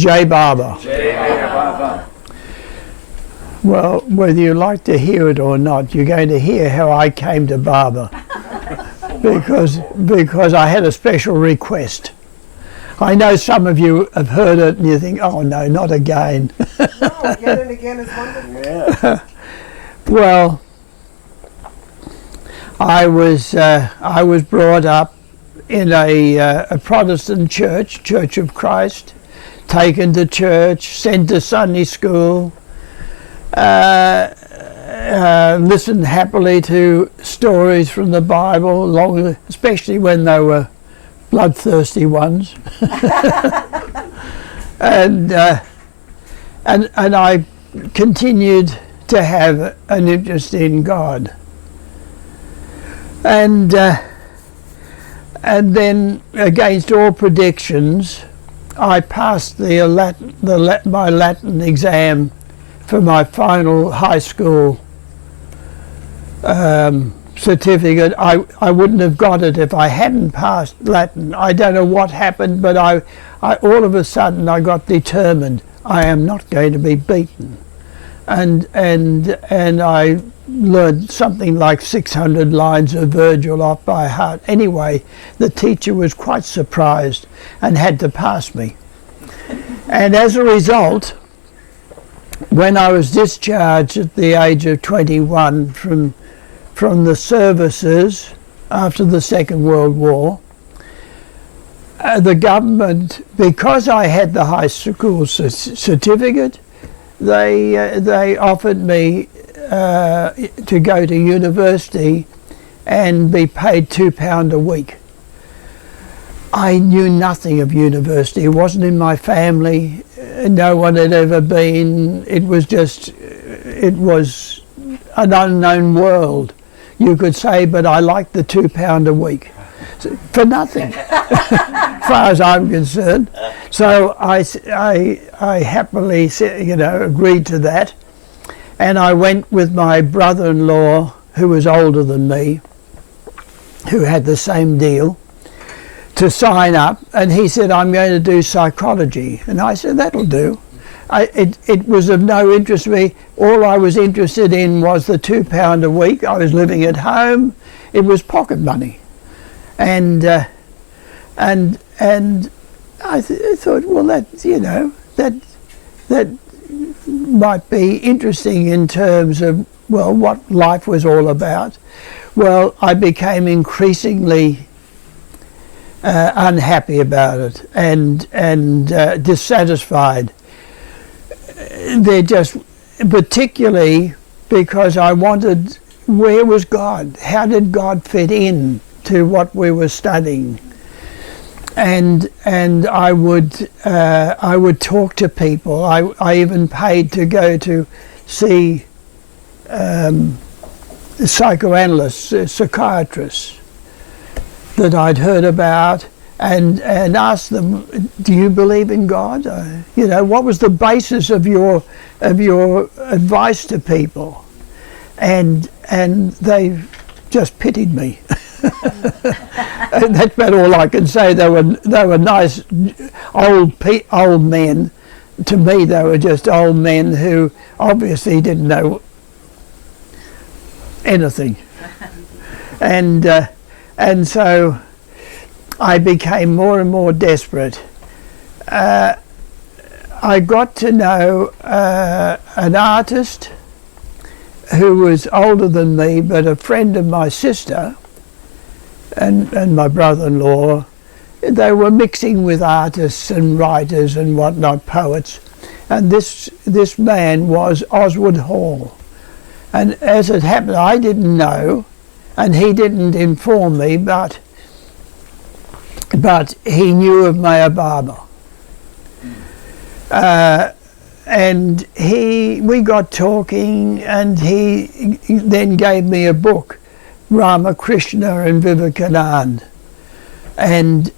J. Barber. J. Barber. Well, whether you like to hear it or not, you're going to hear how I came to Barber. because I had a special request. I know some of you have heard it and you think, oh no, not again. No, again and again is wonderful. Yeah. Well, I was brought up in a Protestant church, Church of Christ, taken to church, sent to Sunday school, listened happily to stories from the Bible, especially when they were bloodthirsty ones, and I continued to have an interest in God, and then against all predictions, I passed my Latin exam for my final high school certificate. I wouldn't have got it if I hadn't passed Latin. I don't know what happened, but I all of a sudden I got determined. I am not going to be beaten, and I learned something like 600 lines of Virgil off by heart. Anyway, the teacher was quite surprised and had to pass me. And as a result, when I was discharged at the age of 21 from the services after the Second World War, the government, because I had the high school certificate, they offered me to go to university and be paid £2 a week. I knew nothing of university. It wasn't in my family. No one had ever been. It was an unknown world, you could say, but I liked the £2 a week. For nothing, as far as I'm concerned. So I happily, agreed to that. And I went with my brother-in-law, who was older than me, who had the same deal, to sign up. And he said, I'm going to do psychology. And I said, that'll do. It was of no interest to me. All I was interested in was the £2 a week. I was living at home. It was pocket money. And I thought, well, that might be interesting in terms of, well, what life was all about. Well, I became increasingly unhappy about it and dissatisfied. They're just, particularly because I wanted, where was God? How did God fit in to what we were studying? And I would talk to people. I even paid to go to see psychoanalysts, psychiatrists that I'd heard about, and ask them, do you believe in God? What was the basis of your advice to people? And they just pitied me. And that's about all I can say. They were nice old men. To me, they were just old men who obviously didn't know anything. And so I became more and more desperate. I got to know an artist who was older than me, but a friend of my sister and my brother-in-law. They were mixing with artists and writers and whatnot, poets. And this man was Oswald Hall. And as it happened, I didn't know, and he didn't inform me, but he knew of Meher Baba. And we got talking, and he then gave me a book, Ramakrishna and Vivekananda. And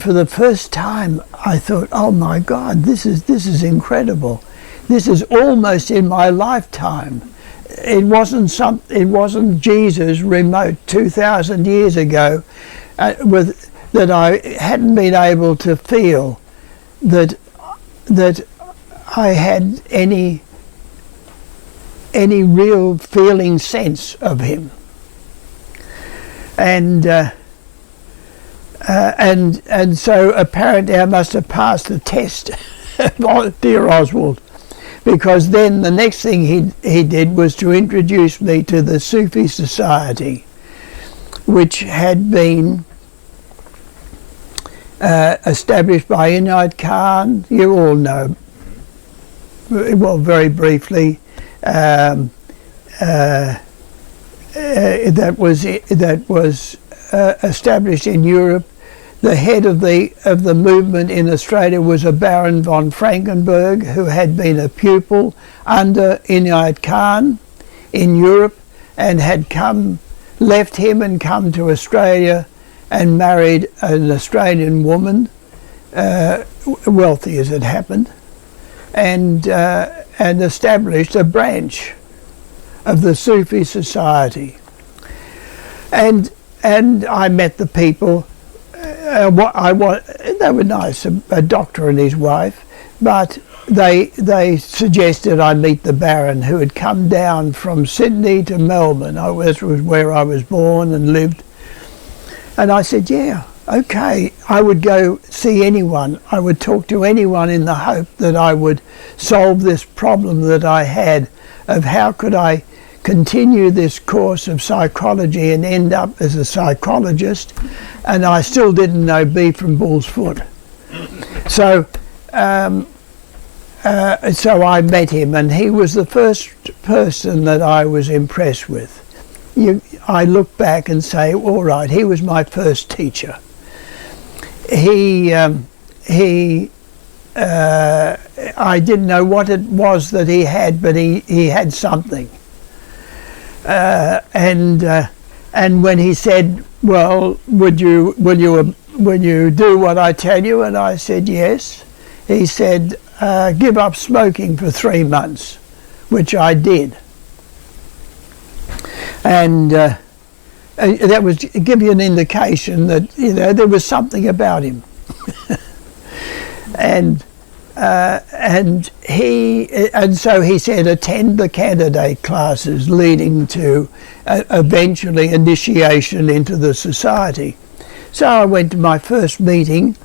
for the first time I thought, oh my God, this is incredible. This is almost in my lifetime. It wasn't Jesus remote 2,000 years ago that I hadn't been able to feel that that I had any real feeling sense of him. And so apparently I must have passed the test, dear Oswald, because then the next thing he did was to introduce me to the Sufi Society, which had been established by Inayat Khan. You all know, well, very briefly. That was established in Europe. The head of the movement in Australia was a Baron von Frankenberg, who had been a pupil under Inayat Khan in Europe, and had left him and come to Australia and married an Australian woman, wealthy as it happened, and established a branch of the Sufi Society. And I met the people. They were nice, a doctor and his wife, but they suggested I meet the Baron, who had come down from Sydney to Melbourne. This was where I was born and lived. And I said, yeah, okay. I would go see anyone. I would talk to anyone in the hope that I would solve this problem that I had of how could I continue this course of psychology and end up as a psychologist. And I still didn't know B from Bull's Foot. So I met him, and he was the first person that I was impressed with. I look back and say, all right, he was my first teacher. I didn't know what it was that he had, but he had something. And when he said, well, will you do what I tell you? And I said yes. He said, give up smoking for 3 months, which I did. And that was to give you an indication that there was something about him. and so he said, attend the candidate classes leading to eventually initiation into the society. So I went to my first meeting,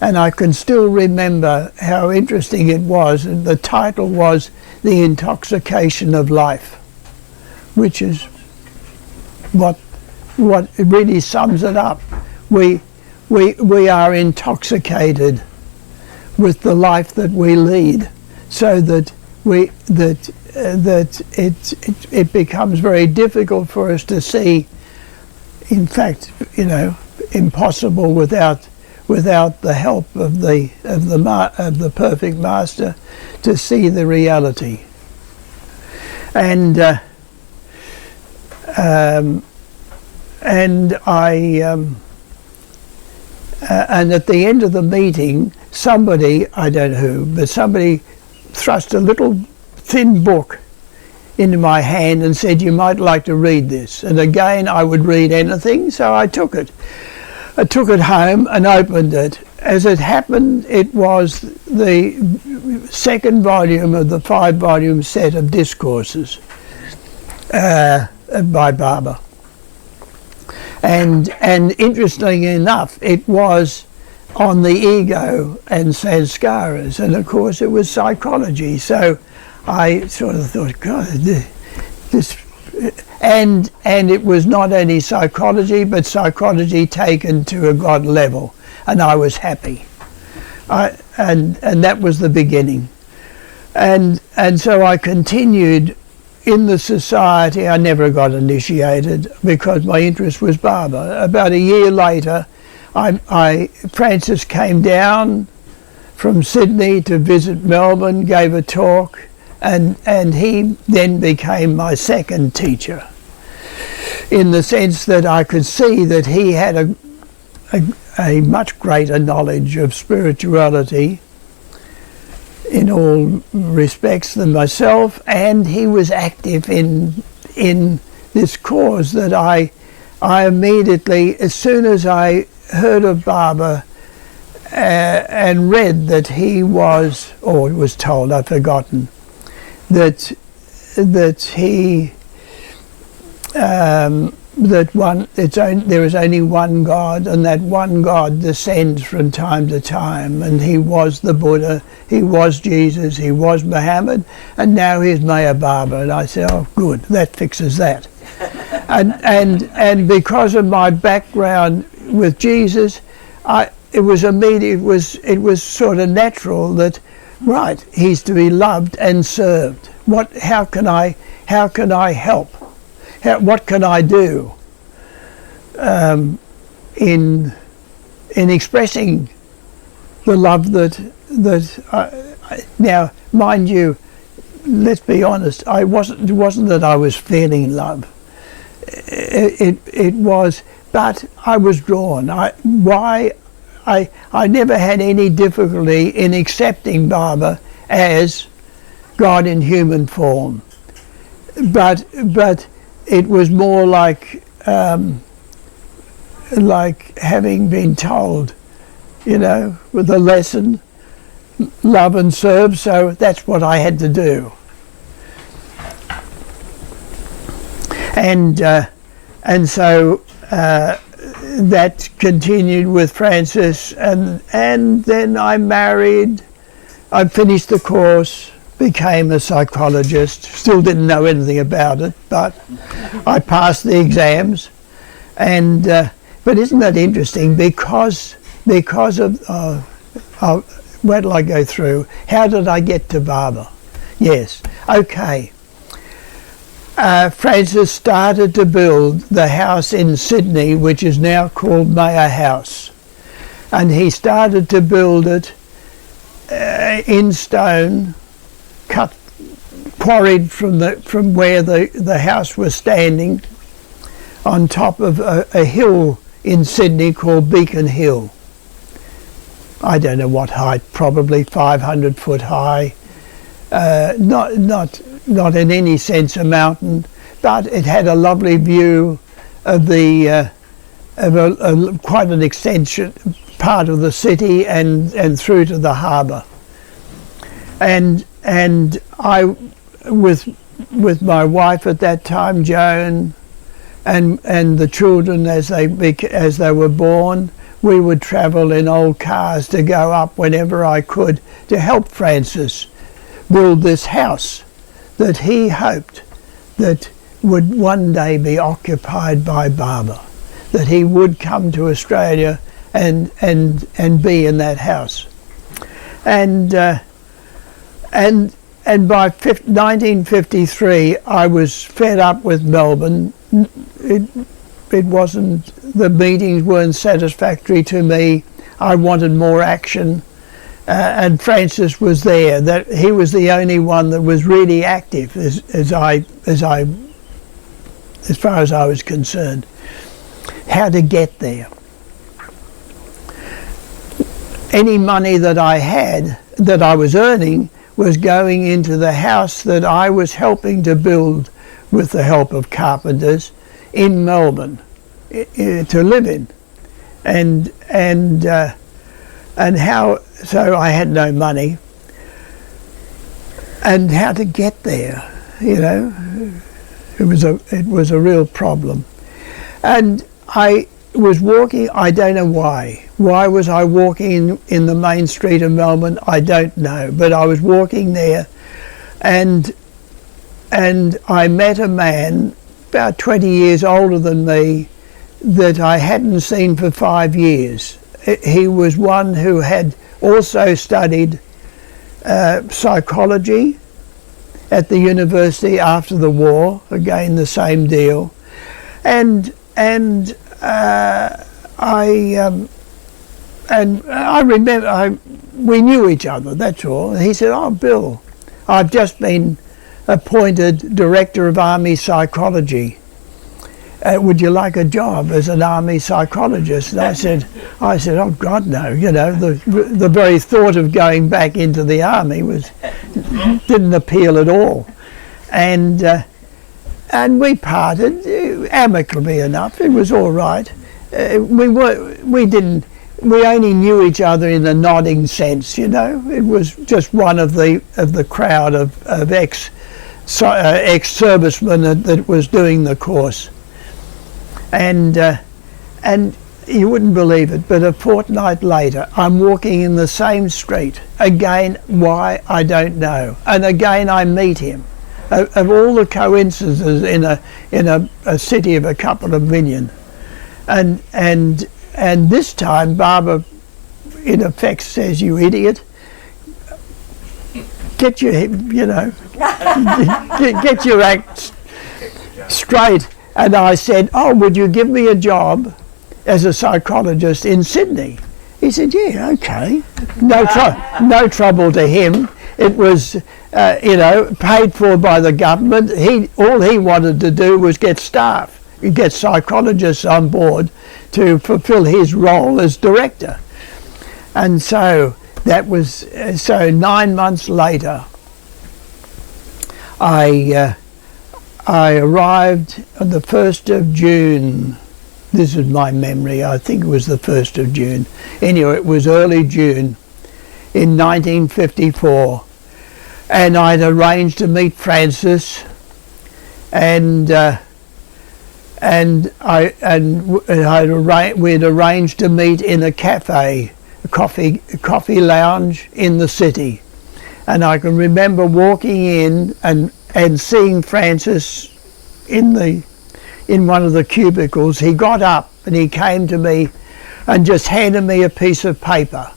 and I can still remember how interesting it was. And the title was The Intoxication of Life, which is what it really sums it up. We are intoxicated with the life that we lead, so that it becomes very difficult for us to see. In fact, impossible without the help of the perfect master to see the reality. And at the end of the meeting, somebody, I don't know who, but somebody thrust a little thin book into my hand and said, you might like to read this. And again, I would read anything, so I took it. I took it home and opened it. As it happened, it was the second volume of the 5-volume set of discourses by Baba. And interestingly enough, it was on the ego and sanskaras, and of course it was psychology. So I sort of thought, God, this, and it was not only psychology, but psychology taken to a God level, and I was happy. And that was the beginning. And so I continued in the society. I never got initiated because my interest was Baba. About a year later, Francis came down from Sydney to visit Melbourne, gave a talk, and he then became my second teacher, in the sense that I could see that he had a much greater knowledge of spirituality in all respects than myself, and he was active in this cause that I immediately, as soon as I heard of Baba, and read that he was, or was told, I've forgotten, that he there is only one God, and that one God descends from time to time, and he was the Buddha, he was Jesus, he was Muhammad, and now he's Meher Baba. And I said, oh good, that fixes that. and because of my background with Jesus, it was immediate. It was sort of natural that, right, he's to be loved and served. How can I help? What can I do in expressing the love that now, mind you, let's be honest. It wasn't that I was feeling love. It was, but I was drawn. I never had any difficulty in accepting Baba as God in human form, but it was more like having been told, with a lesson, love and serve. So that's what I had to do. And so that continued with Francis, and then I married. I finished the course, became a psychologist. Still didn't know anything about it, but I passed the exams. And but isn't that interesting? Because of where did I go through? How did I get to Baba? Yes, okay. Francis started to build the house in Sydney, which is now called Meher House, and he started to build it in stone, quarried from where the house was standing, on top of a hill in Sydney called Beacon Hill. I don't know what height, probably 500 foot high. Not in any sense a mountain, but it had a lovely view of quite an extension part of the city and through to the harbour. And I, with my wife at that time, Joan, and the children as they were born, we would travel in old cars to go up whenever I could to help Francis build this house that he hoped that would one day be occupied by Baba, that he would come to Australia and be in that house. And by 1953 I was fed up with Melbourne. It wasn't, the meetings weren't satisfactory to me. I wanted more action. And Francis was there. That he was the only one that was really active, as far as I was concerned. How to get there? Any money that I had, that I was earning, was going into the house that I was helping to build with the help of carpenters in Melbourne to live in, and how. So I had no money, and how to get there, it was a real problem. And I was walking, I don't know why. Why was I walking in the main street of Melbourne? I don't know, but I was walking there, and I met a man about 20 years older than me that I hadn't seen for 5 years. He was one who had also studied psychology at the university after the war, again the same deal, and I remember we knew each other. That's all. And he said, "Oh, Bill, I've just been appointed Director of Army Psychology. Would you like a job as an army psychologist?" And I said, "Oh God, no." The very thought of going back into the army didn't appeal at all. And we parted amicably enough. It was all right. We we only knew each other in a nodding sense, you know. It was just one of the crowd of ex-servicemen that was doing the course. And you wouldn't believe it, but a fortnight later, I'm walking in the same street. Again, why, I don't know. And again, I meet him. Of all the coincidences in a city of a couple of million. And this time, Barbara, in effect, says, "You idiot, get your, get your act straight." And I said, "Oh, would you give me a job as a psychologist in Sydney?" He said, "Yeah, okay." No trouble to him. It was, paid for by the government. All he wanted to do was get staff, get psychologists on board to fulfill his role as director. And so that was, 9 months later, I arrived on the 1st of June. This is my memory. I think it was the 1st of June. Anyway, it was early June in 1954. And I'd arranged to meet Francis, and we'd arranged to meet in a cafe, a coffee lounge in the city. And I can remember walking in and seeing Francis in one of the cubicles. He got up and he came to me and just handed me a piece of paper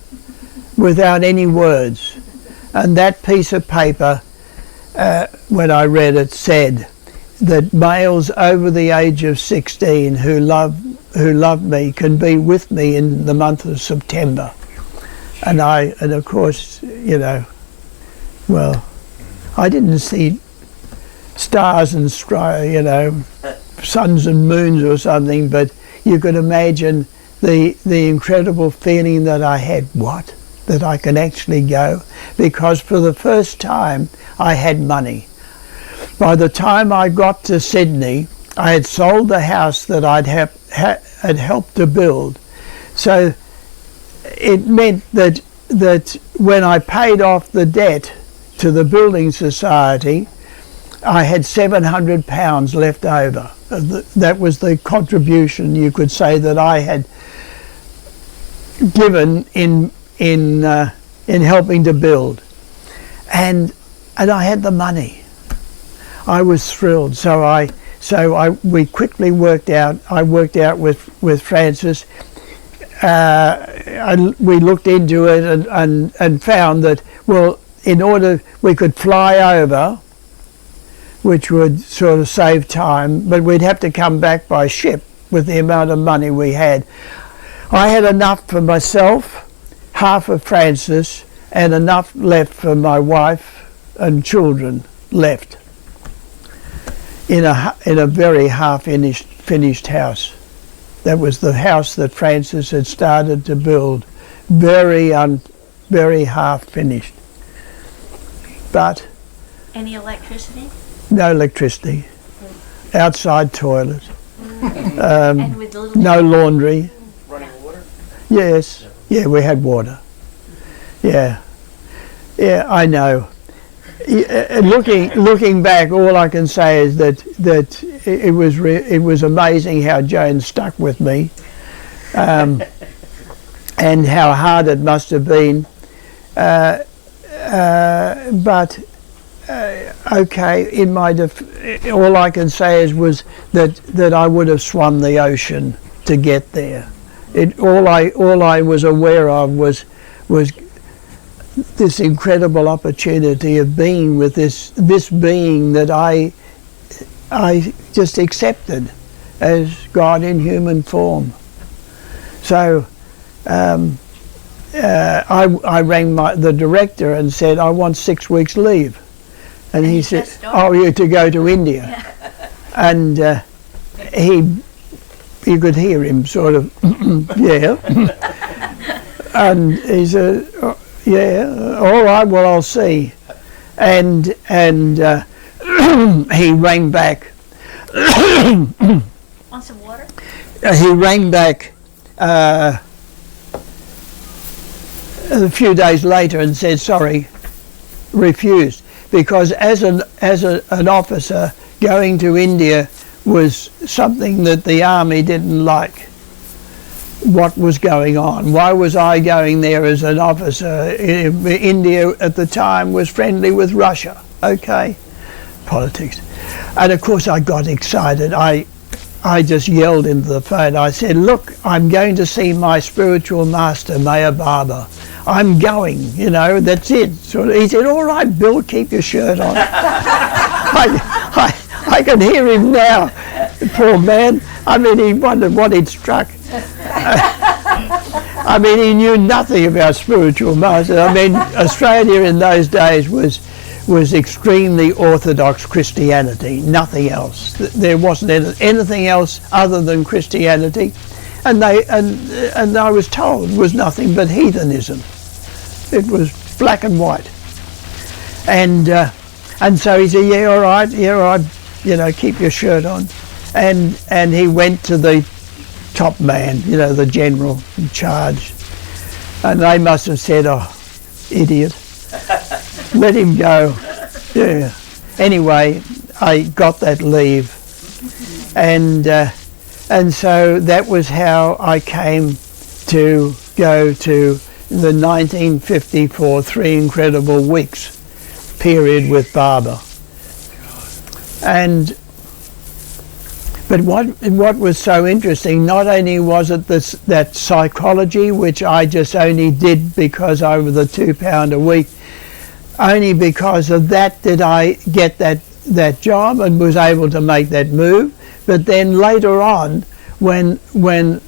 without any words. And that piece of paper, when I read it, said that males over the age of 16 who love me can be with me in the month of September. And of course, well, I didn't see stars and suns and moons or something, but you could imagine the incredible feeling that I had. What? That I can actually go? Because for the first time I had money. By the time I got to Sydney, I had sold the house that I'd had helped to build. So it meant that when I paid off the debt to the Building Society, I had £700 left over. That was the contribution, you could say, that I had given in helping to build, and I had the money. I was thrilled. So we quickly worked out. I worked out with Francis. We looked into it and found that, well, in order we could fly over, which would sort of save time, but we'd have to come back by ship with the amount of money we had. I had enough for myself, half of Francis, and enough left for my wife and children left in a very half-finished house. That was the house that Francis had started to build, very half-finished. But any electricity? No electricity. Outside toilet. And with little no laundry. Running water? Yes. Yeah, we had water. Yeah. Yeah, I know. Looking back, all I can say is that it was amazing how Joan stuck with me, and how hard it must have been. But okay, all I can say was that I would have swum the ocean to get there. All I was aware of was this incredible opportunity of being with this being that I just accepted as God in human form. So I rang the director and said, I want 6 weeks leave. And he said, oh, you're to go to India. Yeah. And you could hear him sort of, yeah. And he said, oh, yeah, all right, well, I'll see. And he rang back. Want some water? He rang back a few days later and said sorry, refused, because as an officer, going to India was something that the army didn't like. What was going on? Why was I going there as an officer? India at the time was friendly with Russia. Okay, politics. And of course I got excited. I just yelled into the phone. I said, look, I'm going to see my spiritual master, Mayor Baba. I'm going, you know, that's it. So he said, all right, Bill, keep your shirt on. I can hear him now, poor man. I mean, he wondered what he'd struck. I mean, he knew nothing about spiritual masters. I mean, Australia in those days was extremely orthodox Christianity, nothing else. There wasn't anything else other than Christianity, and I was told was nothing but heathenism. It was black and white, and so he said, yeah, all right, you know, keep your shirt on, and he went to the top man, you know, the general in charge, and they must have said, oh, idiot. Let him go. Yeah. Anyway, I got that leave, and so that was how I came to go to the 1954 3 Incredible Weeks period with Baba. But what was so interesting, not only was it that psychology, which I just only did because over the £2 a week, only because of that did I get that job and was able to make that move. But then later on, when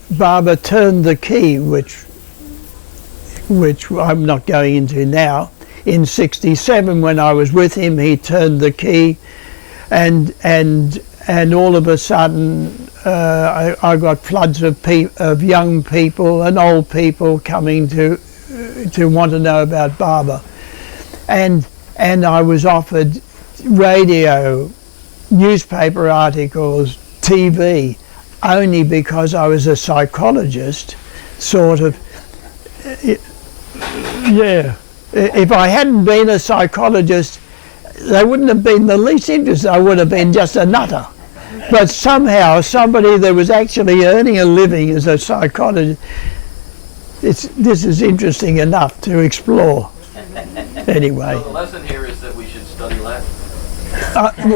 Baba turned the key, which I'm not going into now, in '67 when I was with him, he turned the key, and all of a sudden I got floods of young people and old people coming to want to know about Baba. And I was offered radio, newspaper articles, TV, only because I was a psychologist, sort of. Yeah. If I hadn't been a psychologist, they wouldn't have been the least interested. I would have been just a nutter. But somehow, somebody that was actually earning a living as a psychologist, this is interesting enough to explore. Anyway. So the lesson here is that we should study Latin.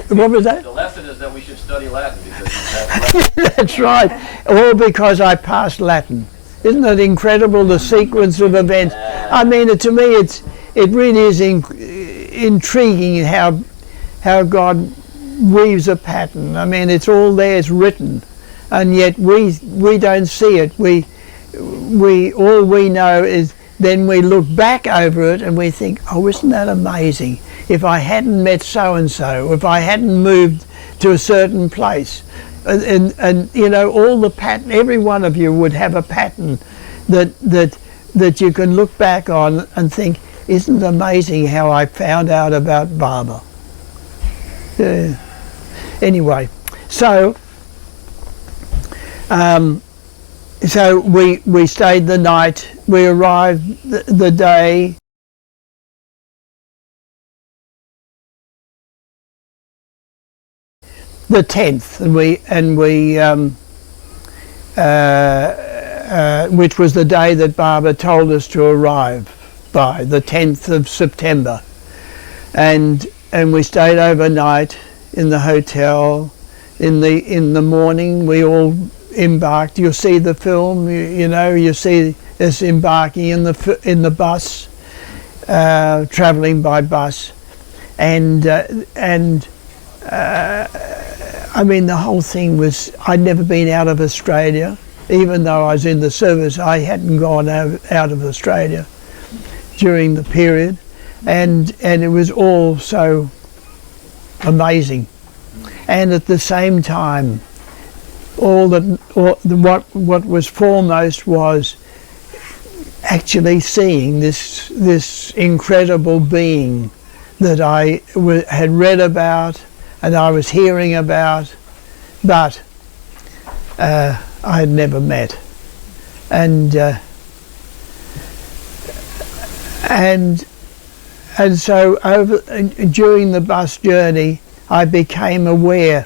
What was that? The lesson is that we should study Latin because you have Latin. That's right. All because I passed Latin. Isn't it incredible, the sequence of events? I mean, to me, it really is intriguing how God weaves a pattern. I mean, it's all there, it's written, and yet we don't see it. All we know is then we look back over it and we think, oh, isn't that amazing? If I hadn't met so-and-so, if I hadn't moved to a certain place, and you know, all the pattern, every one of you would have a pattern that you can look back on and think, isn't it amazing how I found out about Baba? Yeah. Anyway, so we stayed the night. We arrived the day. The 10th, which was the day that Baba told us to arrive by, the 10th of September, and we stayed overnight in the hotel. In the morning, we all embarked. You'll see the film. You know, you see us embarking in the bus, travelling by bus, and I mean, the whole thing was, I'd never been out of Australia. Even though I was in the service, I hadn't gone out of Australia during the period, and it was all so amazing. And at the same time, what was foremost was actually seeing this incredible being that I had read about and I was hearing about, but I had never met. And and so during the bus journey, I became aware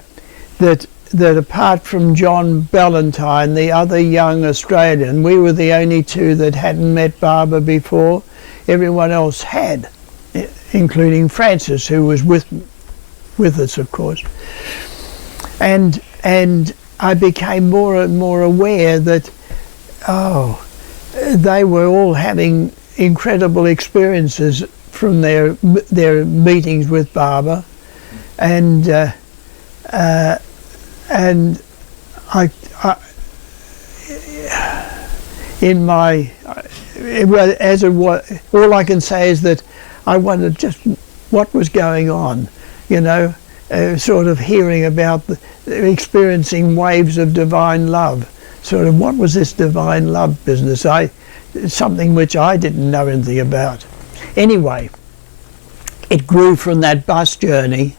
that apart from John Ballantyne, the other young Australian, we were the only two that hadn't met Barbara before. Everyone else had, including Francis, who was with us, of course. And I became more and more aware that, they were all having incredible experiences from their meetings with Barbara, and I in my as it was, all I can say is that I wondered just what was going on, sort of hearing about experiencing waves of divine love. Sort of, what was this divine love business? Something which I didn't know anything about. Anyway, it grew from that bus journey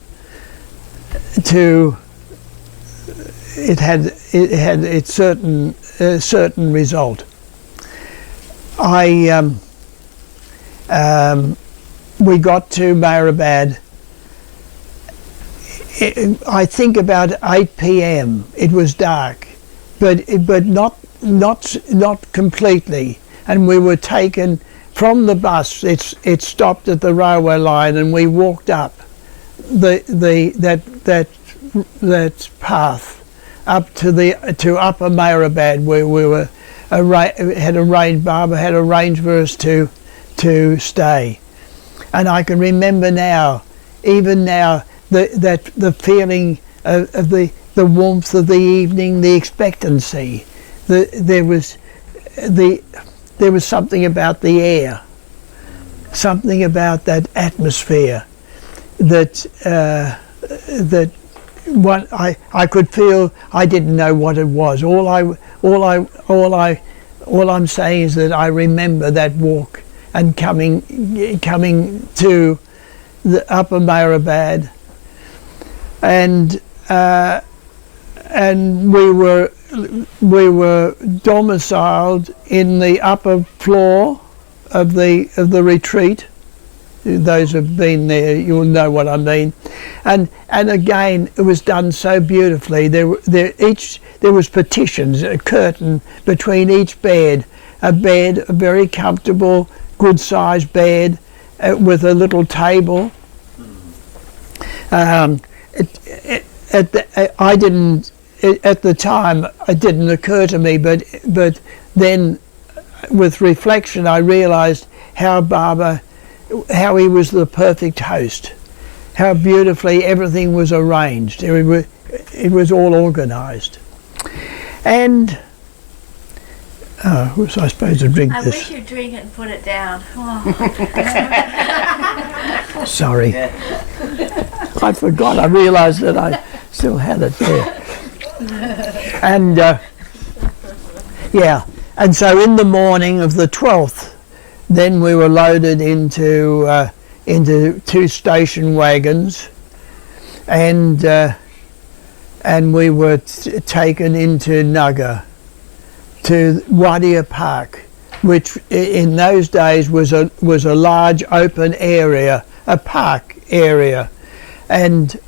to it had its certain result. We got to Maribad. I think about 8 p.m. It was dark, but not completely. And we were taken from the bus. It stopped at the railway line, and we walked up that path up to Upper Maribad, where we were Barbara had arranged for us to stay. And I can remember now, even now, the feeling of the warmth of the evening, the expectancy. There was something about the air, something about that atmosphere that I could feel. I didn't know what it was. All I'm saying is that I remember that walk and coming to the Upper Maribad, and we were domiciled in the upper floor of the retreat. Those who've been there, you'll know what I mean. And again, it was done so beautifully. There was partitions, a curtain between each bed, a very comfortable, good-sized bed with a little table. At the time, it didn't occur to me, but then, with reflection, I realised how he was the perfect host, how beautifully everything was arranged. It was all organised. And was I supposed to drink I this? wish you'd drink it and put it down. Oh. Sorry. I forgot. I realised that I still had it there. And and so in the morning of the 12th, then we were loaded into 2 station wagons, and we were taken into Naga, to Wadia Park, which in those days was a large open area, a park area, and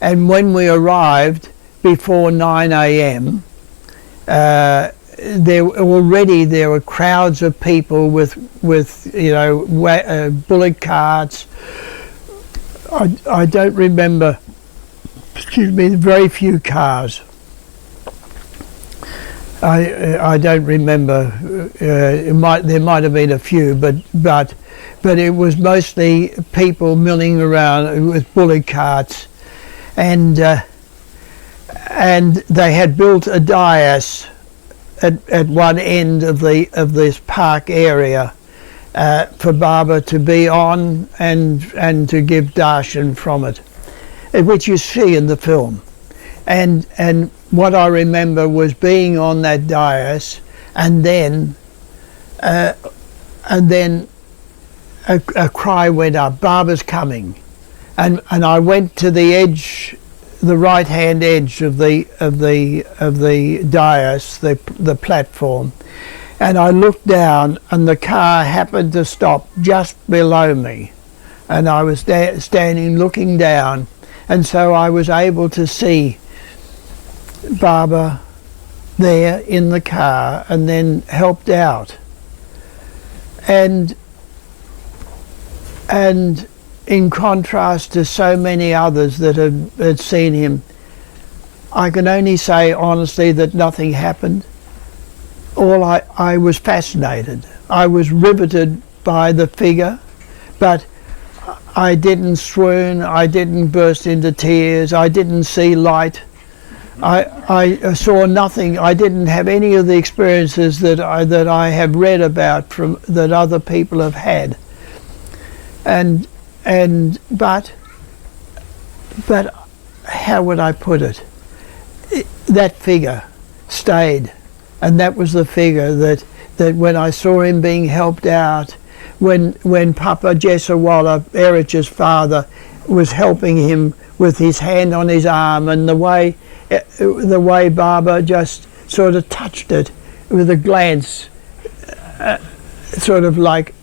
when we arrived before 9 a.m. There were crowds of people with bullock carts. I don't remember. Excuse me. Very few cars. I don't remember. There might have been a few, but it was mostly people milling around with bullock carts, and they had built a dais at one end of this park area for Barbara to be on and to give darshan from it, which you see in the film. And what I remember was being on that dais, and then a cry went up, "Barbara's coming," and I went to the edge, the right-hand edge of the dais, the platform, And I looked down, and the car happened to stop just below me. And I was there standing looking down, and so I was able to see Baba there in the car, and then helped out. And in contrast to so many others that had seen him, I can only say honestly that nothing happened. I was fascinated. I was riveted by the figure, but I didn't swoon, I didn't burst into tears, I didn't see light. I saw nothing. I didn't have any of the experiences that I have read about from that other people have had. But how would I put it? That figure stayed, and that was the figure that when I saw him being helped out, when Papa Jesawala, Erich's father, was helping him with his hand on his arm, and the way Baba just sort of touched it with a glance, sort of like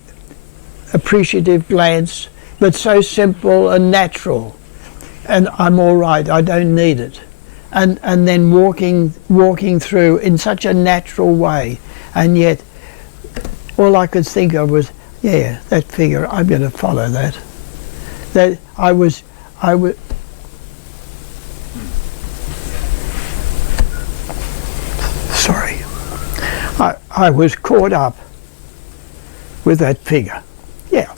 appreciative glance, but so simple and natural, and I'm all right, I don't need it. And then walking through in such a natural way, and yet all I could think of was, yeah, that figure, I'm going to follow that. That I was sorry, I was caught up with that figure, yeah.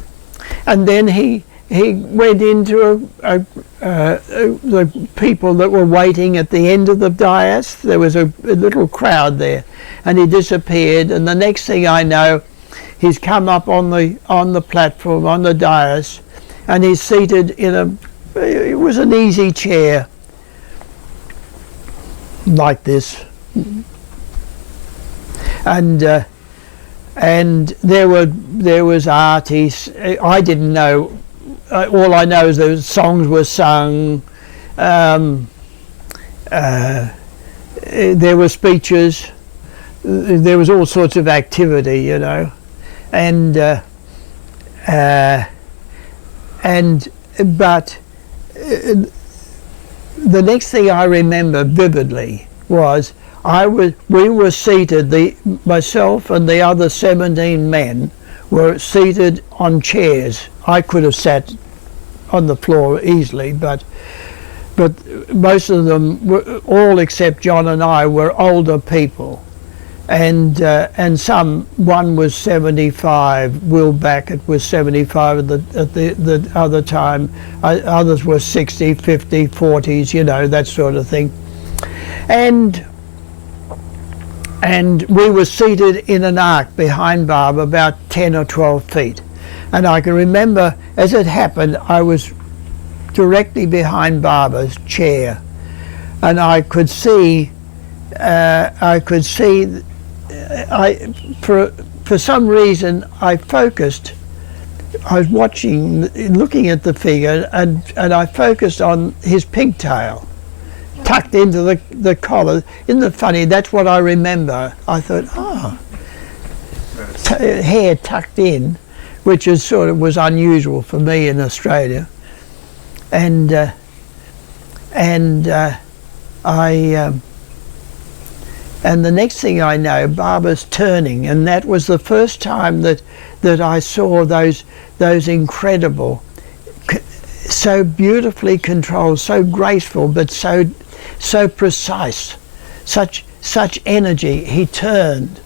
And then he went into the people that were waiting at the end of the dais. There was a little crowd there, and he disappeared. And the next thing I know, he's come up on the platform, on the dais, and he's seated in it was an easy chair like this, and there was artists. I didn't know. All I know is the songs were sung. There were speeches. There was all sorts of activity, you know, but the next thing I remember vividly was we were seated. Myself and the other 17 men were seated on chairs. I could have sat on the floor easily, but most of them were, all except John and I, were older people, and one was 75. Will Backett was 75 at the other time. Others were 60, 50, 40s, you know, that sort of thing, and we were seated in an arc behind Baba, about 10 or 12 feet. And I can remember, as it happened, I was directly behind Baba's chair, and I could see. For some reason, I focused. I was looking at the figure, and I focused on his pigtail, tucked into the collar. Isn't it funny? That's what I remember. I thought, hair tucked in, which is sort of was unusual for me in Australia, and the next thing I know, Baba's turning, and that was the first time that I saw those incredible, so beautifully controlled, so graceful, but so precise, such energy. He turned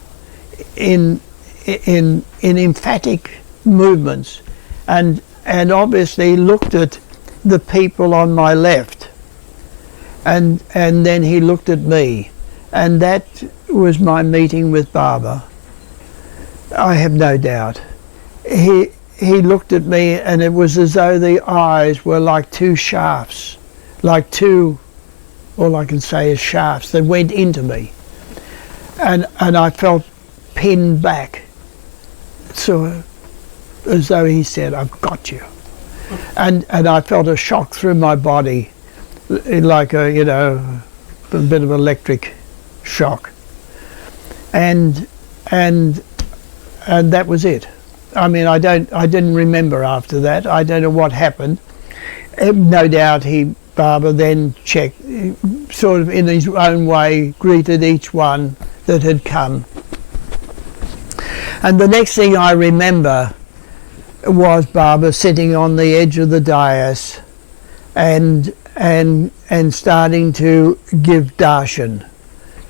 in emphatic movements, and obviously looked at the people on my left, and then he looked at me, and that was my meeting with Baba. I have no doubt. He looked at me, and it was as though the eyes were like two shafts, all I can say is shafts that went into me, and I felt pinned back, so as though he said, "I've got you," and I felt a shock through my body, like a bit of electric shock, and and that was it. I mean, I didn't remember after that. I don't know what happened. No doubt Baba then checked, sort of in his own way, greeted each one that had come. And the next thing I remember was Baba sitting on the edge of the dais and starting to give darshan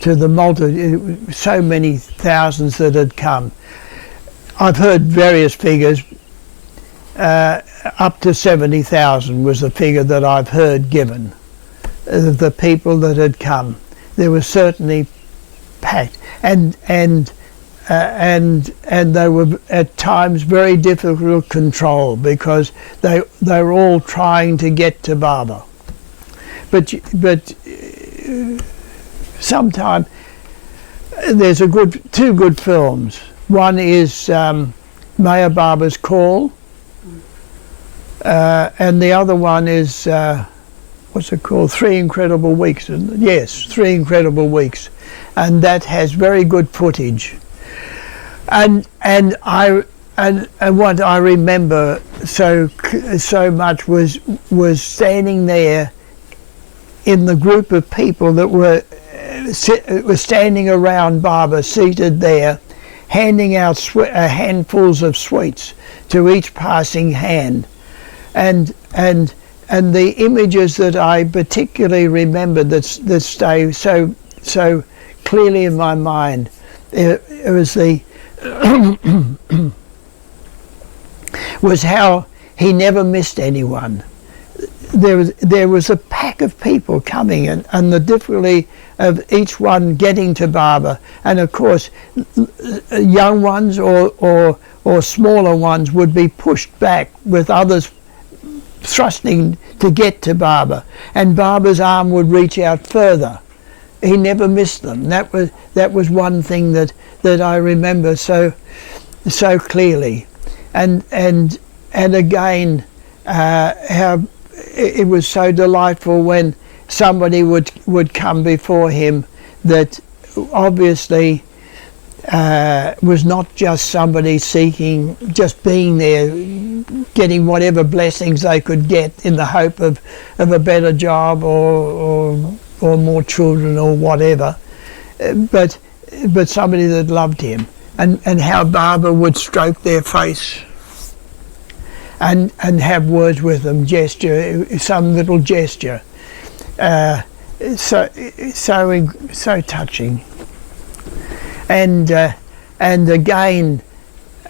to the multitude, so many thousands that had come. I've heard various figures. Up to 70,000 was the figure that I've heard given. The people that had come, there was certainly packed, and they were at times very difficult to control because they were all trying to get to Baba. But sometime there's two good films. One is Maya Baba's Call, and the other one is what's it called? 3 Incredible Weeks. Yes, 3 Incredible Weeks, and that has very good footage. And what I remember so much was standing there in the group of people that were standing around Baba, seated there, handing out handfuls of sweets to each passing hand, and the images that I particularly remember that stay so clearly in my mind. It was was how he never missed anyone. There was a pack of people coming, and the difficulty of each one getting to Baba, and of course young ones or smaller ones would be pushed back with others thrusting to get to Baba, and Baba's arm would reach out further. He never missed them. That was one thing that I remember so clearly, and again how it was so delightful when somebody would come before him that obviously was not just somebody seeking, just being there, getting whatever blessings they could get in the hope of a better job or more children or whatever, but somebody that loved him, and how Baba would stroke their face and have words with them, gesture, some little gesture, so touching. And again,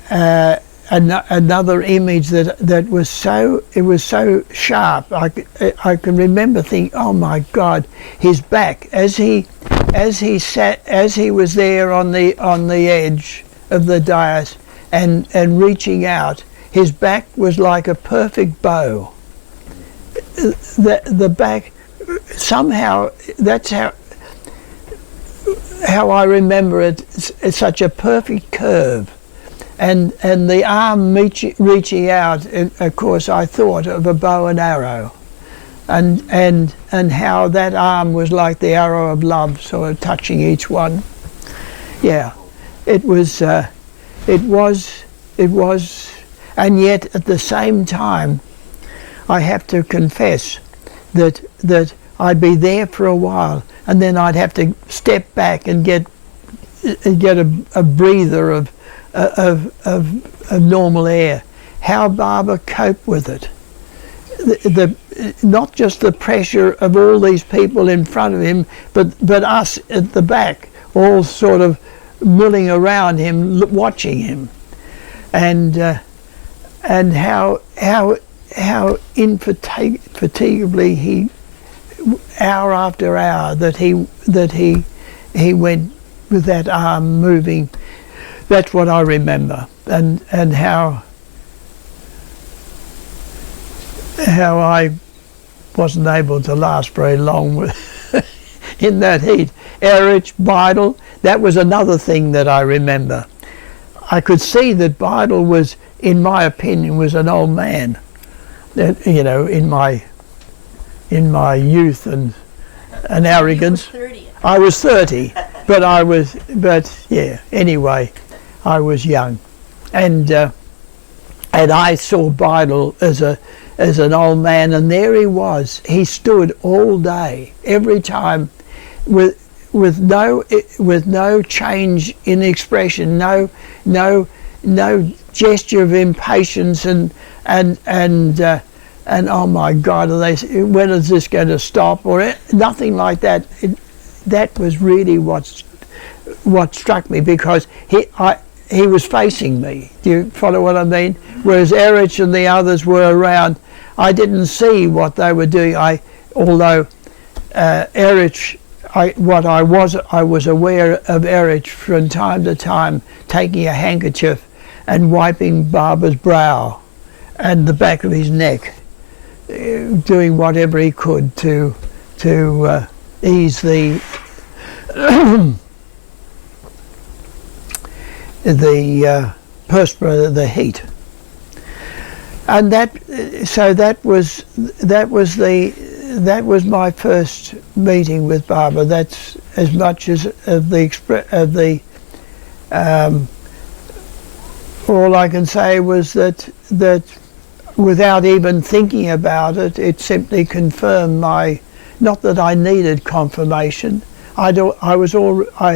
another image that was so sharp. I can remember thinking, oh my God, his back as he was there on the edge of the dais and reaching out. His back was like a perfect bow. The back, somehow, that's how I remember it. It's such a perfect curve, and the arm reaching out. And of course, I thought of a bow and arrow, and how that arm was like the arrow of love, sort of touching each one. Yeah, it was, and yet at the same time, I have to confess that I'd be there for a while, and then I'd have to step back and get a breather of normal air. How Baba coped with it. Not just the pressure of all these people in front of him, but us at the back, all sort of milling around him, watching him, and how infatigably he, hour after hour, that he went with that arm moving. That's what I remember, and how I wasn't able to last very long in that heat. Erich, Beidel, that was another thing that I remember. I could see that Beidel was, in my opinion, was an old man. You know, in my youth and arrogance. You were 30. I was 30, Anyway, I was young, and I saw Beidel as an old man, and there he was. He stood all day, every time, with no change in expression, no gesture of impatience, and oh my God, when is this going to stop? Or nothing like that. That was really what struck me, because he was facing me. Do you follow what I mean? Whereas Erich and the others were around, I didn't see what they were doing. Although Erich, I was aware of Erich from time to time taking a handkerchief and wiping Barbara's brow and the back of his neck, doing whatever he could to ease the the heat. And that was my first meeting with Barbara. That's as much as all I can say was that without even thinking about it, it simply confirmed not that I needed confirmation. I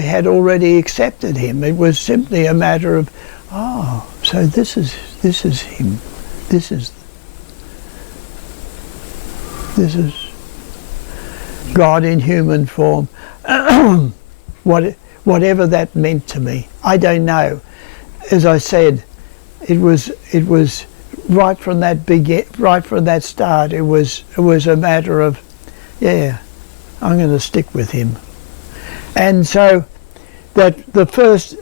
had already accepted him. It was simply a matter of, so this is him. This is God in human form. Whatever that meant to me, I don't know. As I said, it was right from that start. It was a matter of, I'm going to stick with him. And so that the first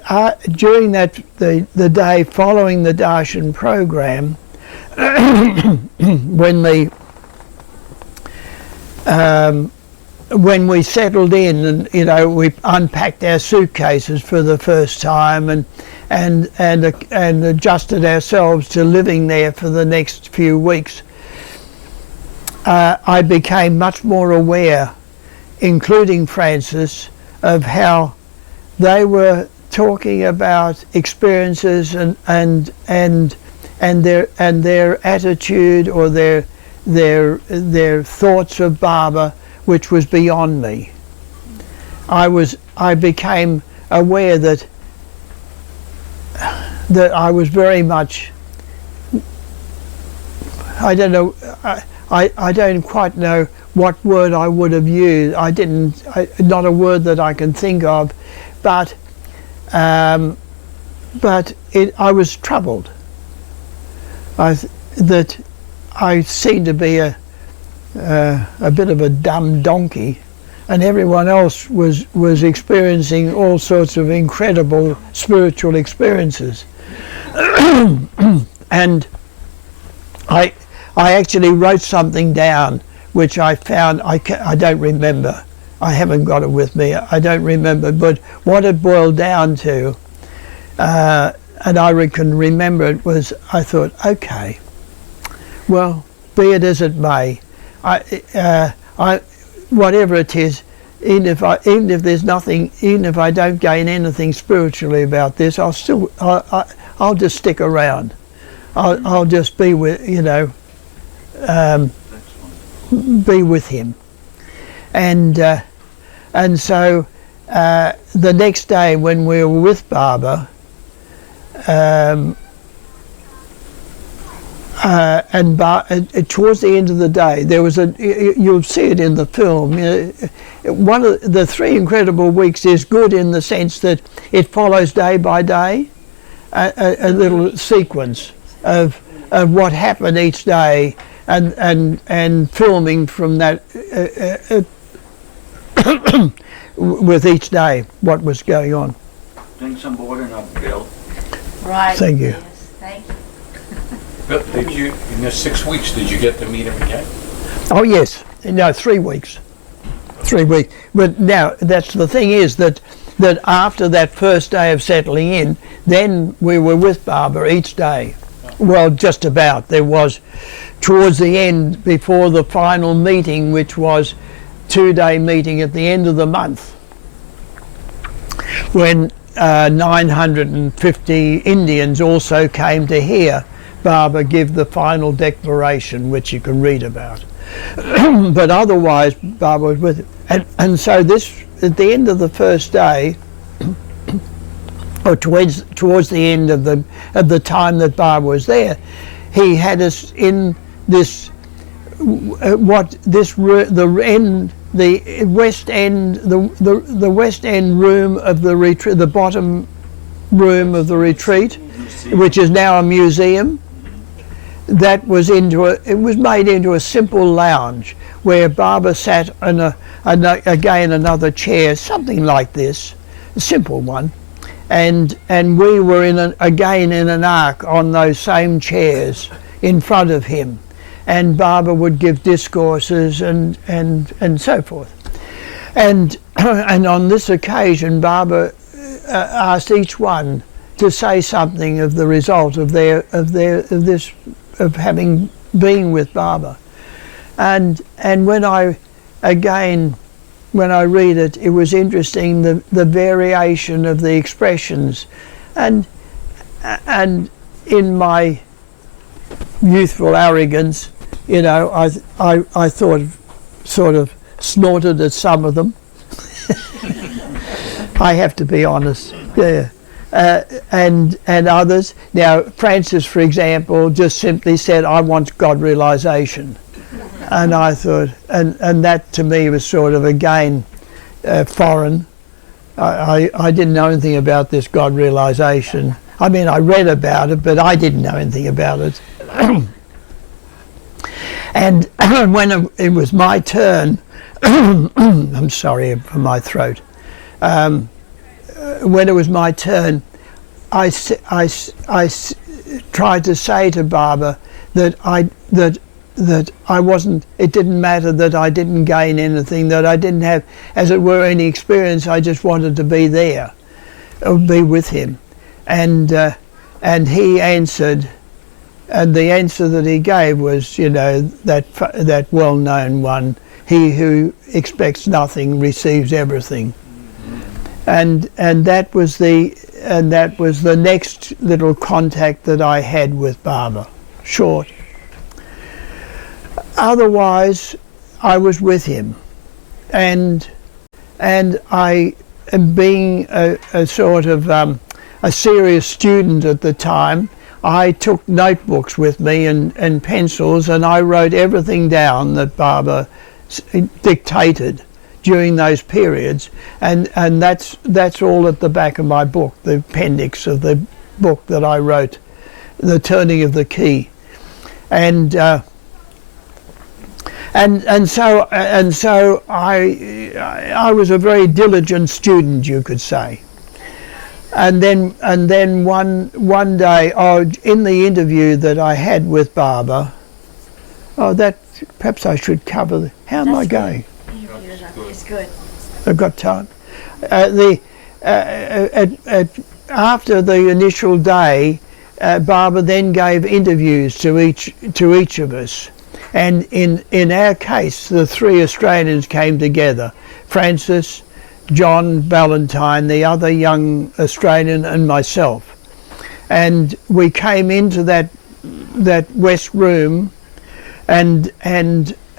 during the day following the darshan program, when we settled in, and we unpacked our suitcases for the first time and adjusted ourselves to living there for the next few weeks, I became much more aware, including Francis, of how they were talking about experiences and their attitude or their thoughts of Baba, which was beyond me. I became aware that I was very much, I don't know, I don't quite know what word I would have used. Not a word that I can think of, but I was troubled. That I seemed to be a bit of a dumb donkey, and everyone else was experiencing all sorts of incredible spiritual experiences. And I actually wrote something down, which I found, I don't remember. I haven't got it with me. I don't remember. But what it boiled down to, and I can remember it, was I thought, okay, well, be it as it may, whatever it is, even if there's nothing, even if I don't gain anything spiritually about this, I'll just stick around. I'll just be with, be with him. And so the next day when we were with Baba, towards the end of the day, there was you'll see it in the film. One of the 3 incredible weeks is good in the sense that it follows day by day a little sequence of what happened each day, and filming from that with each day what was going on. Drink some water now, Bill. Right. Thank you. Yes, thank you. But did you, in the 6 weeks, did you get to meet him again? Oh yes, no, 3 weeks. 3 weeks. But now that's the thing is that after that first day of settling in, then we were with Baba each day. Well, just about. There was towards the end, before the final meeting, which was 2-day meeting at the end of the month. when 950 Indians also came to hear Baba give the final declaration, which you can read about. But otherwise, Baba was with him. And so this, at the end of the first day, or towards the end of the time that Baba was there, he had us in this the west end room of the retreat, the bottom room of the retreat, which is now a museum. That was it was made into a simple lounge where Baba sat on again another chair, something like this, a simple one, and we were again in an arc on those same chairs in front of him, and Baba would give discourses and so forth, and on this occasion Baba asked each one to say something of the result of having been with Baba, and when I read it, it was interesting, the variation of the expressions, and in my youthful arrogance, you know, I thought, sort of snorted at some of them. I have to be honest, yeah. And others. Now, Francis, for example, just simply said, "I want God realization," and I thought, and that to me was sort of again foreign. I didn't know anything about this God realization. I mean, I read about it, but I didn't know anything about it. And when it was my turn, I'm sorry for my throat. When it was my turn, I tried to say to Baba that I wasn't. It didn't matter that I didn't gain anything, that I didn't have, as it were, any experience. I just wanted to be there, or be with him, and he answered, and the answer that he gave was, you know, that well-known one: "He who expects nothing receives everything." And that was the next little contact that I had with Baba, short. Otherwise, I was with him, and I, being a sort of a serious student at the time, I took notebooks with me and pencils, and I wrote everything down that Baba dictated during those periods, and that's all at the back of my book, the appendix of the book that I wrote, The Turning of the Key, and so I was a very diligent student, you could say. And then one day, in the interview that I had with Baba, that perhaps I should cover. How am I going? It's good. I've got time. After the initial day, Baba then gave interviews to each of us, and in our case, the three Australians came together: Francis, John Ballantyne, the other young Australian, and myself, and we came into that west room, and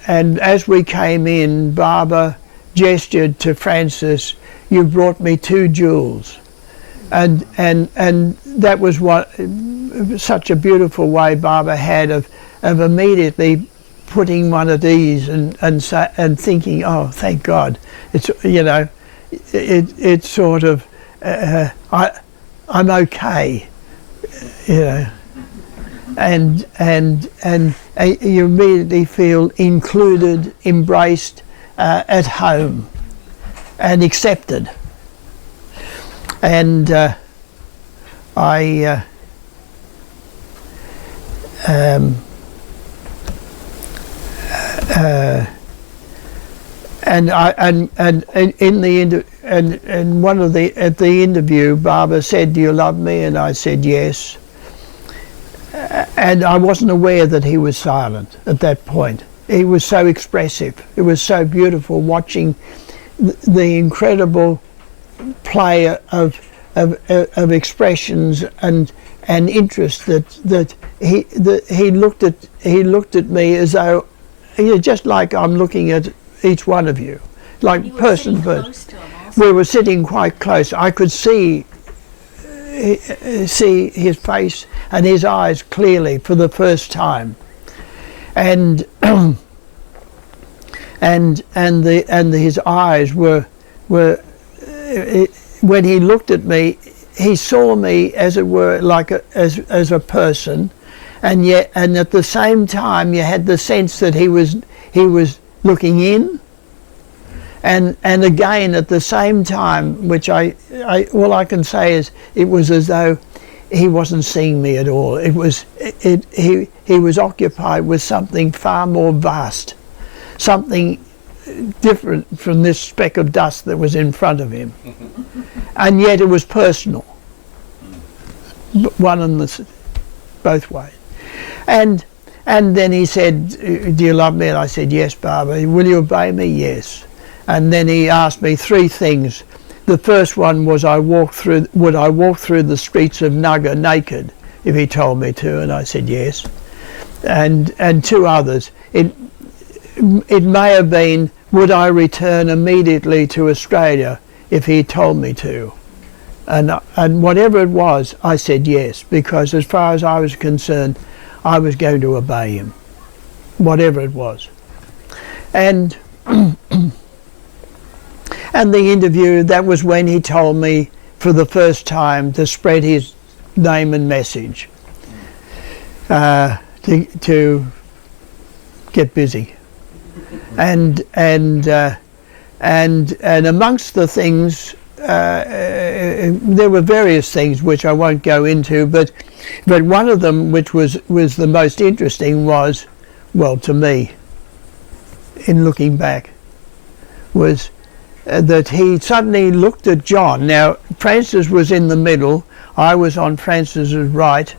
as we came in, Baba gestured to Francis, "You brought me 2 jewels," and that was such a beautiful way Baba had of immediately putting one at ease and thinking, "Oh, thank God, it's, you know, it's sort of I'm okay," you know, and you immediately feel included, embraced, at home, and accepted. And at the interview, Baba said, "Do you love me?" And I said yes. And I wasn't aware that he was silent at that point. He was so expressive. It was so beautiful watching the incredible play of expressions and interest that he looked at me as though, just like I'm looking at each one of you, like You were person sitting to person. close to him also. We were sitting quite close. I could see his face and his eyes clearly for the first time, and his eyes were when he looked at me, he saw me as it were like as a person, and at the same time you had the sense that he was looking in. And again at the same time, which I all I can say is it was as though he wasn't seeing me at all. He was occupied with something far more vast, something different from this speck of dust that was in front of him, and yet it was personal. One and both ways, and then he said, "Do you love me?" And I said, "Yes, Barbara." "Will you obey me?" "Yes." And then he asked me three things. The first one was, would I walk through the streets of Nugget naked if he told me to? And I said yes. And two others. It may have been, would I return immediately to Australia if he told me to? And whatever it was, I said yes, because as far as I was concerned, I was going to obey him, whatever it was. And and the interview, that was when he told me for the first time to spread his name and message, to get busy, and amongst the things, there were various things which I won't go into, but one of them, which was the most interesting, was, well, to me, in looking back, was that he suddenly looked at John. Now, Francis was in the middle, I was on Francis's right,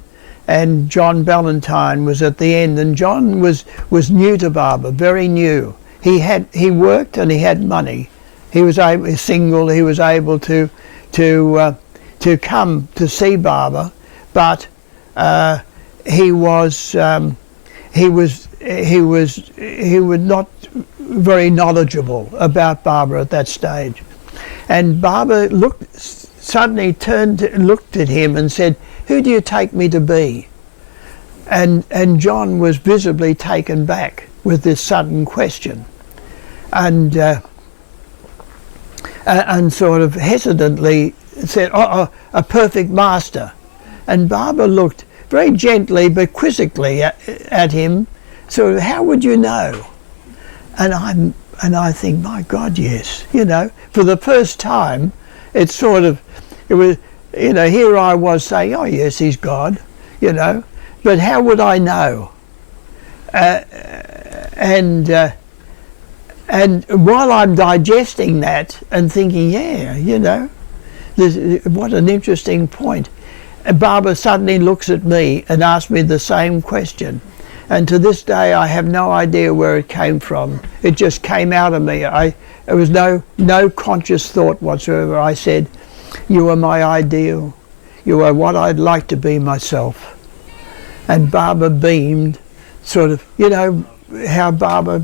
and John Ballantyne was at the end, and John was new to Barbara, very new. He worked and he had money. He was single, he was able to come to see Barbara, but he was not very knowledgeable about Barbara at that stage. And Barbara suddenly looked at him and said, "Who do you take me to be?" And John was visibly taken back with this sudden question, and sort of hesitantly said, "Oh, a perfect master." And Barbara looked very gently but quizzically at him, sort of, "How would you know?" And I think, my God, yes, for the first time, it was, here I was saying, "Oh yes, he's God," but how would I know? And while I'm digesting that and thinking, what an interesting point, Barbara suddenly looks at me and asks me the same question. And to this day, I have no idea where it came from. It just came out of me. There was no conscious thought whatsoever. I said, "You are my ideal. You are what I'd like to be myself." And Barbara beamed, sort of, how Barbara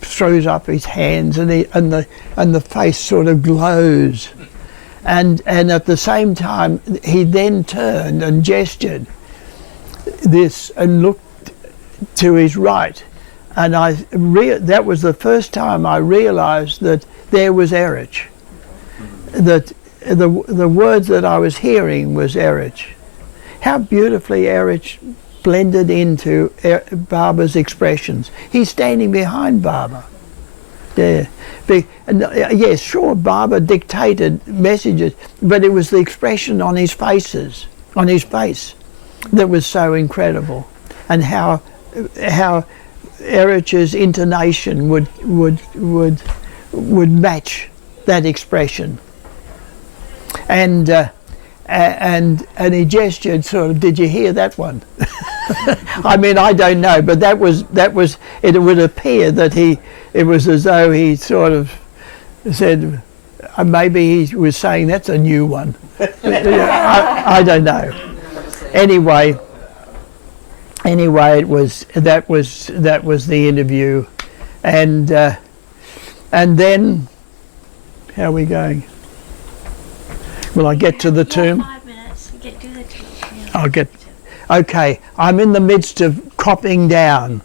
throws up his hands and the face sort of glows. And at the same time, he then turned and gestured this and looked to his right, and that was the first time I realized that there was Erich, that the words that I was hearing was Erich. How beautifully Erich blended into Barbara's expressions. He's standing behind Barbara there. Yes, sure, Barbara dictated messages, but it was the expression on his face that was so incredible, and how Erich's intonation would match that expression, and he gestured, sort of, "Did you hear that one?" I mean, I don't know, but that was. It would appear that it was as though he sort of said, maybe he was saying that's a new one. I don't know. Anyway, it was that was the interview, and then how are we going? Will I get to the tomb? 5 minutes. Get to the tomb. Yeah. I'll get. Okay, I'm in the midst of copying down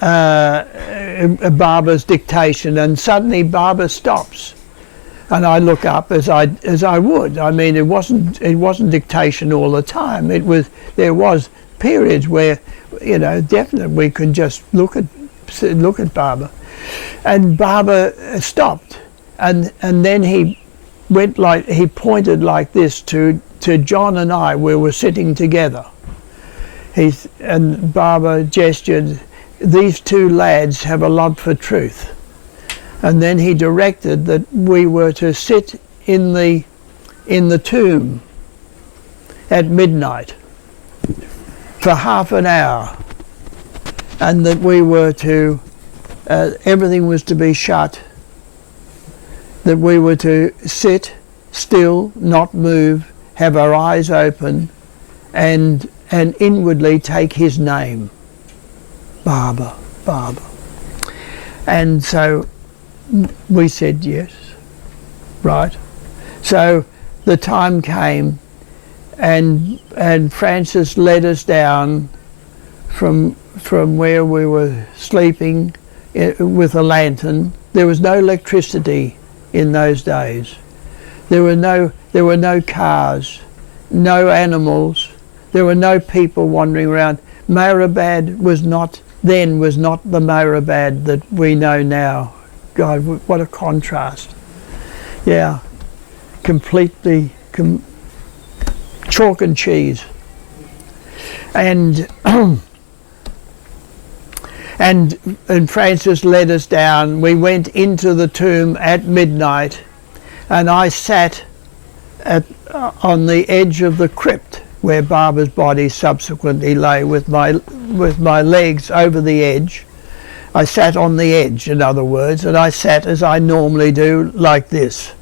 Barbara's dictation, and suddenly Barbara stops, and I look up as I would. I mean, it wasn't dictation all the time. There was periods where, definitely we could just look at Barbara, and Barbara stopped, and then he pointed like this to John and I, where we're sitting together. And Barbara gestured, "These two lads have a love for truth." And then he directed that we were to sit in the tomb at midnight for half an hour, and that we were to, everything was to be shut, that we were to sit still, not move, have our eyes open, and inwardly take his name, Barbara. And so we said yes, right. So the time came, and Francis led us down from where we were sleeping with a lantern. There was no electricity in those days. There were no cars, no animals. There were no people wandering around. Mehrabad was not the Mehrabad that we know now. God, what a contrast. Yeah, completely chalk and cheese. And and Francis led us down. We went into the tomb at midnight, and I sat on the edge of the crypt where Barbara's body subsequently lay, with my legs over the edge. I sat on the edge, in other words, and I sat as I normally do, like this.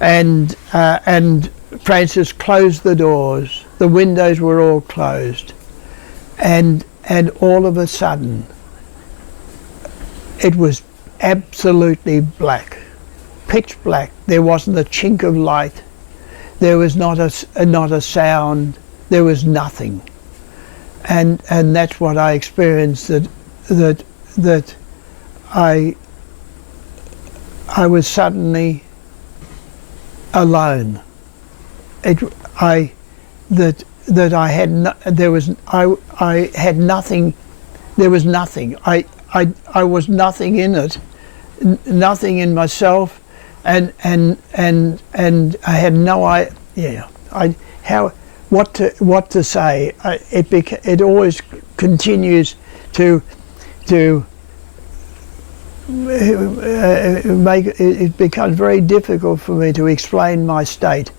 And Francis closed the doors. The windows were all closed, and all of a sudden, it was absolutely black, pitch black. There wasn't a chink of light. There was not a sound. There was nothing, and that's what I experienced. That I was suddenly alone. I had nothing. There was nothing. I was nothing in it, nothing in myself. And I had no idea what to say. It always continues to it becomes very difficult for me to explain my state.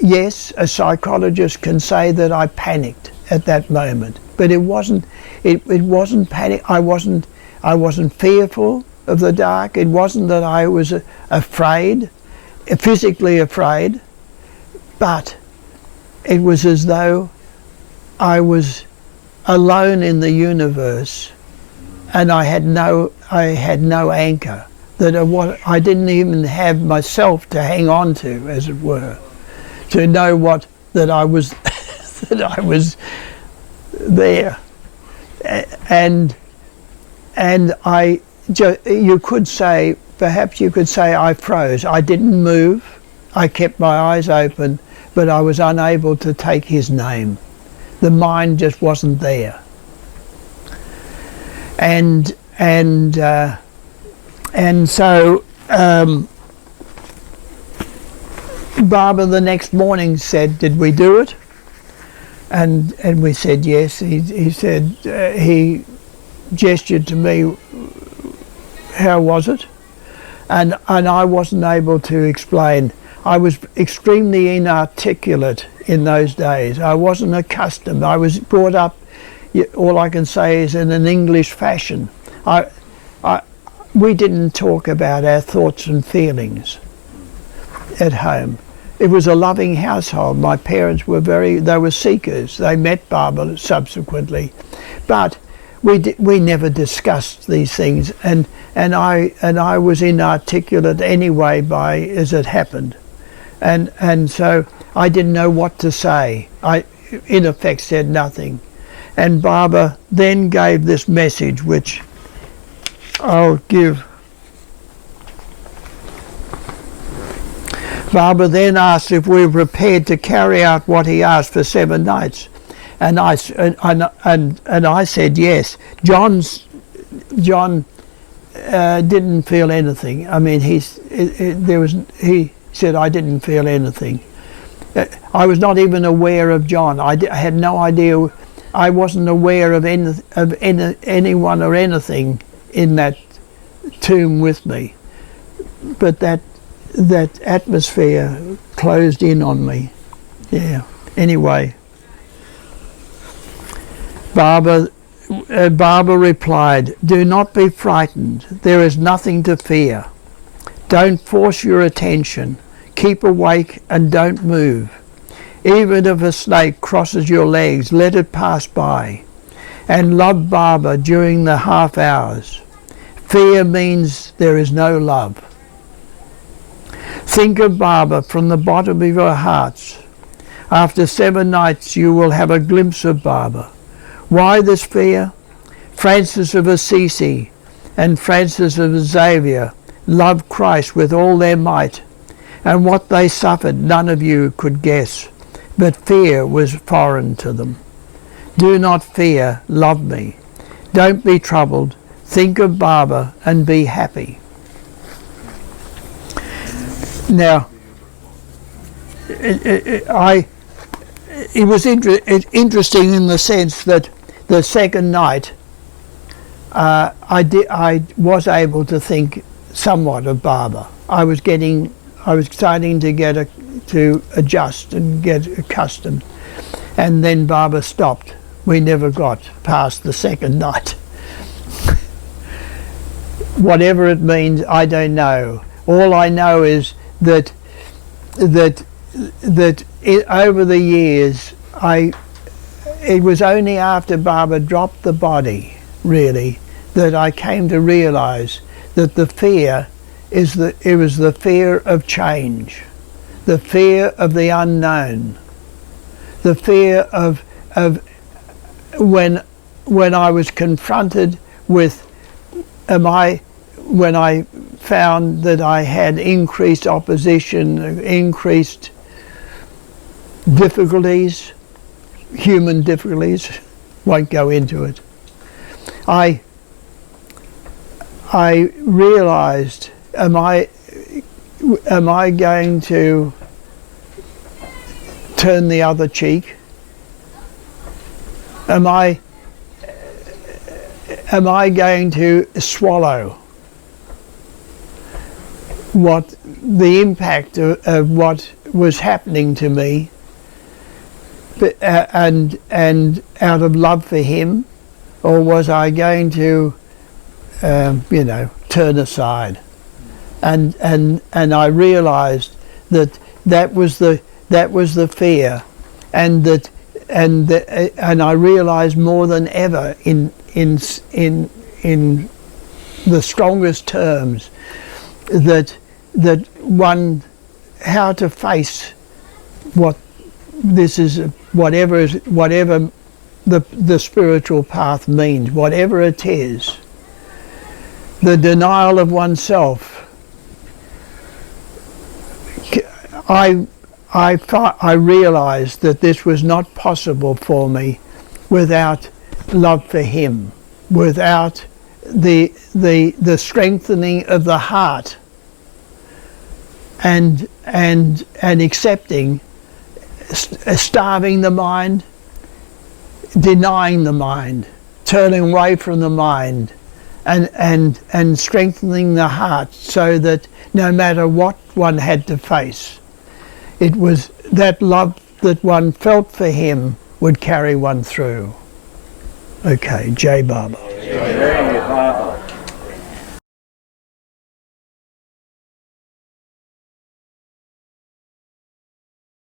Yes, a psychologist can say that I panicked at that moment, but it wasn't panic. I wasn't fearful of the dark. It wasn't that I was afraid, physically afraid, but it was as though I was alone in the universe, and I had no anchor. That I didn't even have myself to hang on to, as it were, to know that I was that I was there, and you could say, perhaps you could say, I froze. I didn't move. I kept my eyes open, but I was unable to take his name. The mind just wasn't there. And so Barbara the next morning said, "Did we do it?" And we said yes. He said, he gestured to me, "How was it?" And I wasn't able to explain. I was extremely inarticulate in those days. I wasn't accustomed. I was brought up, all I can say is in an English fashion. We didn't talk about our thoughts and feelings. at home. It was a loving household. My parents were they were seekers. They met Baba subsequently, but we never discussed these things, and I was inarticulate anyway as it happened, and so I didn't know what to say. I in effect said nothing, and Baba then gave this message, which I'll give. Baba then asked if we were prepared to carry out what he asked for 7 nights, and I said yes. John didn't feel anything. I mean, he said I didn't feel anything. I was not even aware of John. I had no idea. I wasn't aware of anyone or anything in that tomb with me, but that atmosphere closed in on me. Yeah. Anyway, Baba replied, "Do not be frightened. There is nothing to fear. Don't force your attention. Keep awake and don't move. Even if a snake crosses your legs, let it pass by. And love Baba during the half hours. Fear means there is no love. Think of Baba from the bottom of your hearts. After 7 nights you will have a glimpse of Baba. Why this fear? Francis of Assisi and Francis of Xavier loved Christ with all their might, and what they suffered none of you could guess, but fear was foreign to them. Do not fear, love me. Don't be troubled. Think of Baba and be happy." Now, it was interesting in the sense that the second night I was able to think somewhat of Baba. I was starting to adjust and get accustomed, and then Baba stopped. We never got past the second night. Whatever it means, I don't know. All I know is that over the years, it was only after Baba dropped the body, really, that I came to realize that the fear was the fear of change, the fear of the unknown, the fear of when I was confronted with when I found that I had increased opposition, increased difficulties, human difficulties, won't go into it. I realized, am I going to turn the other cheek? Am I going to swallow what the impact of what was happening to me, and out of love for him, or was I going to turn aside? And I realized that was the fear, and I realized more than ever in the strongest terms that how to face what this is, whatever the spiritual path means, whatever it is, the denial of oneself. I realized that this was not possible for me without love for him, without the strengthening of the heart and accepting, starving the mind, denying the mind, turning away from the mind, and strengthening the heart, so that no matter what one had to face, it was that love that one felt for him would carry one through. Okay, Jai Baba.